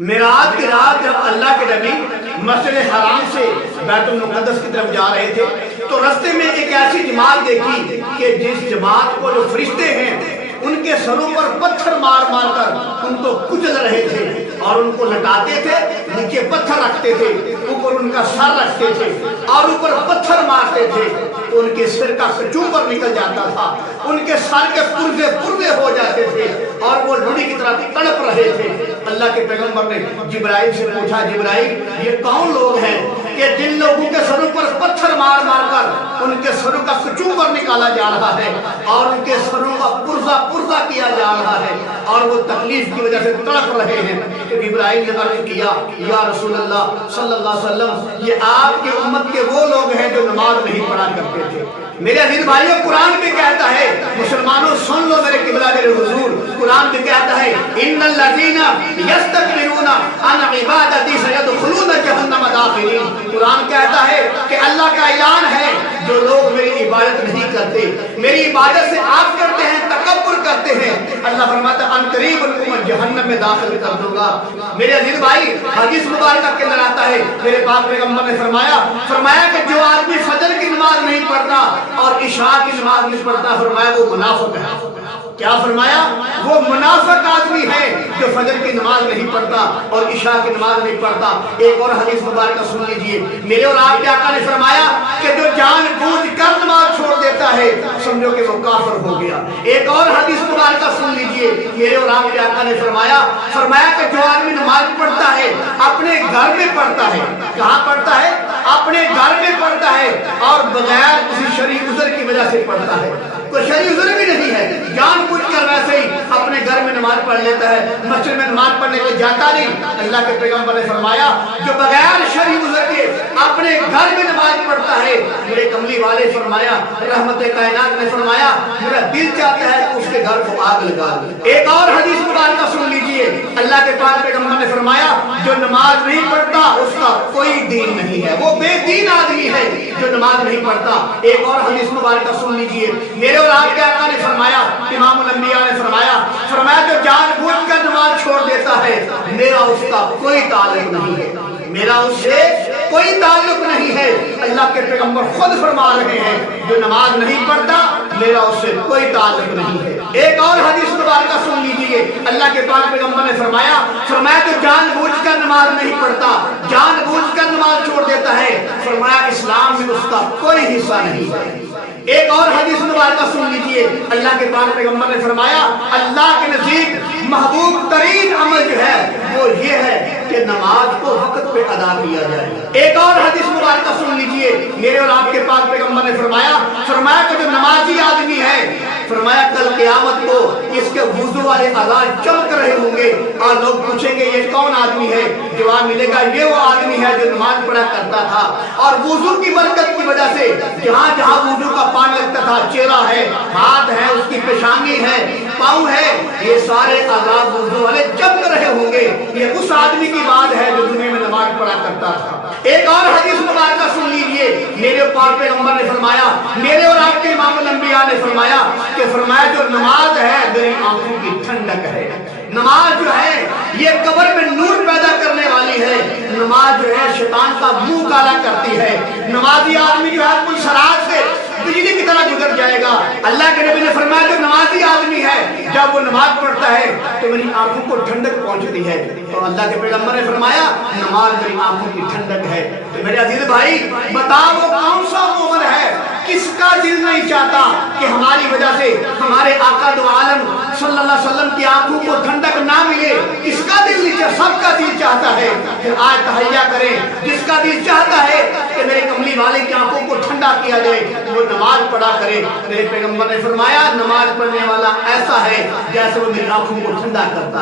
معراج کی رات جب اللہ کے نبی مسجد حرام سے بیت المقدس کی طرف جا رہے تھے تو رستے میں ایک ایسی جماعت دیکھی کہ جس جماعت کو جو فرشتے ہیں ان کے سروں پر پتھر مار مار کر ان کو کچل رہے تھے اور ان کو لٹاتے تھے، نیچے پتھر رکھتے تھے، اوپر ان کا سر رکھتے تھے اور اوپر پتھر مارتے تھے تو ان کے سر کا کچومر نکل جاتا تھا، ان کے سر کے پرزے پرزے ہو جاتے تھے اور وہ لڑی کی طرح تڑپ رہے تھے۔ اللہ کے پیغمبر نے جبرائیل سے پوچھا، جبرائیل یہ کون لوگ ہیں کہ جن لوگوں کے سروں پر پتھر مار مار کر ان کے سروں کا کچومر نکالا جا رہا ہے اور ان کے سروں کا پرزا کیا جا رہا ہے اور وہ تکلیف کی وجہ سے تڑپ رہے ہیں؟ جبرائیل نے عرض کیا، یا رسول اللہ صلی اللہ علیہ وسلم یہ آپ کی امت کے وہ لوگ ہیں جو نماز نہیں پڑھا کرتے تھے۔ میرے عزیز بھائیو، قرآن بھی کہتا ہے، مسلمانوں سن لو میرے قبلہ میرے حضور، قرآن بھی کہتا ہے ان الذین یستکبرون عن عبادتی سیدخلون جہنم داخرین۔ قرآن کہتا ہے کہ اللہ کا اعلان ہے جو لوگ میری عبادت نہیں کرتے، میری عبادت سے آپ کرتے ہیں، تکبر کرتے ہیں، اللہ فرماتا ہے ان قریب ان کو جہنم میں داخل کر دوں گا۔ میرے عزیز بھائی، حدیث مبارکہ کے اندر آتا ہے، میرے پاک پیغمبر نے فرمایا کہ جو آدمی فجر کی نماز نہیں پڑھتا اور عشاء کی نماز نہیں پڑھتا، فرمایا وہ منافق ہے۔ کیا فرمایا؟ وہ منافق آدمی ہے جو فجر کی نماز نہیں پڑھتا اور عشاء کی نماز نہیں پڑھتا۔ ایک اور حدیث مبارکہ سن لیجئے، میرے اور آپ کے آقا نے فرمایا کہ جو جان بوجھ کر نماز چھوڑ دیتا ہے سمجھو کہ وہ کافر ہو گیا۔ ایک اور حدیث مبارکہ سن لیجئے، میرے اور آپ کے آقا نے فرمایا کہ جو آدمی نماز پڑھتا ہے اپنے گھر میں پڑھتا ہے، کہاں پڑھتا ہے؟ اپنے گھر میں پڑھتا ہے اور بغیر کسی شرعی عذر کی وجہ سے پڑھتا ہے، کوئی شرعی عذر بھی نہیں ہے، جان بوجھ کر ویسے ہی اپنے گھر میں نماز پڑھ لیتا ہے، مسجد میں نماز پڑھنے کے جاتا نہیں۔ اللہ کے پیغمبر نے فرمایا جو بغیر شرعی عذر کے اپنے گھر میں نماز پڑھتا ہے، میرے کملی والے فرمایا، رحمت کائنات نے فرمایا میرا دل چاہتا ہے کہ اس کے گھر کو آگ لگا دے۔ ایک اور حدیث مبارکہ سن لیجئے، اللہ کے پاک پیغمبر نے فرمایا جو نماز نہیں پڑھتا اس کا کوئی دین نہیں ہے، وہ بے دین آدمی ہے جو نماز نہیں پڑھتا۔ ایک اور حدیث مبارکہ سن لیجئے، میرے اور آپ کے آقا نے فرمایا، امام الانبیاء نے فرمایا جو جان بوجھ کر نماز چھوڑ دیتا ہے میرا اس کا کوئی تعلق نہیں ہے، میرا اس سے کوئی تعلق نہیں ہے۔ اللہ کے پیغمبر خود فرما رہے ہیں جو نماز نہیں پڑھتا میرا اس سے کوئی تعلق نہیں ہے۔ ایک اور حدیث مبارکہ سن لیجئے، اللہ کے پاک پیغمبر نے فرمایا جو جان بوجھ کر نماز نہیں پڑھتا، جان بوجھ کر نماز چھوڑ دیتا ہے، فرمایا اسلام میں اس کا کوئی حصہ نہیں ہے۔ ایک اور حدیث مبارکہ سن لیجئے، اللہ کے پاک پیغمبر نے فرمایا اللہ کے نزدیک محبوب ترین عمل جو ہے وہ یہ ہے کہ نماز کو وقت پہ ادا کیا جائے۔ ایک اور حدیث مبارکہ سن لیجئے، میرے اور آپ کے پاک پیغمبر نے فرمایا کہ جو نمازی آدمی ہے، فرمایا کل قیامت کو اس کے وضو والے اعضاء چمک رہے ہوں گے اور لوگ پوچھیں گے یہ کون آدمی ہے؟ جواب ملے گا یہ وہ آدمی ہے جو نماز پڑھا کرتا تھا اور وضو کی برکت کی وجہ سے جہاں جہاں وضو کا پانی لگتا تھا، چہرہ ہے، ہاتھ ہے، اس کی پیشانی ہے، پاؤں ہے، یہ سارے اعضاء وضو والے چمک رہے ہوں گے۔ یہ اس آدمی کی بات ہے جو دنیا میں نماز پڑھا کرتا تھا۔ ایک اور حدیث مبارکہ سن لیجئے، میرے پاک پیغمبر نے فرمایا، میرے اور آپ کے امام الانبیاء نے فرمایا جو نماز ہے میری آنکھوں کی ٹھنڈک ہے۔ نماز جو ہے یہ قبر میں نور پیدا کرنے والی ہے، نماز جو ہے شیطان کا منہ کالا کرتی ہے۔ نمازی آدمی جو ہے کل صراط سے بجلی کی طرح گزر جائے گا۔ اللہ کے نبی نے فرمایا جو نمازی آدمی ہے جب وہ نماز پڑھتا ہے تو میری آنکھوں کو ٹھنڈک پہنچتی ہے۔ تو اللہ کے پیغمبر نے فرمایا نماز میری آنکھوں کی ٹھنڈک ہے۔ تو میرے عزیز بھائی بتاؤ وہ کون سا مومن ہے کس کا دل نہیں چاہتا کہ ہماری وجہ سے ہمارے آقا دو عالم صلی اللہ علیہ وسلم کی آنکھوں کو ٹھنڈک نہ ملے؟ کس کا دل نہیں چاہتا؟ سب کا دل چاہتا ہے۔ پھر آج تہیہ کریں، جس کا دل چاہتا ہے کہ میرے کملی والے کی آنکھوں کو ٹھنڈا کیا جائے وہ نماز پڑھا کرے۔ میرے پیغمبر نے فرمایا نماز پڑھنے والا ایسا ہے جیسے وہ میری آنکھوں کو ٹھنڈا کرتا ہے۔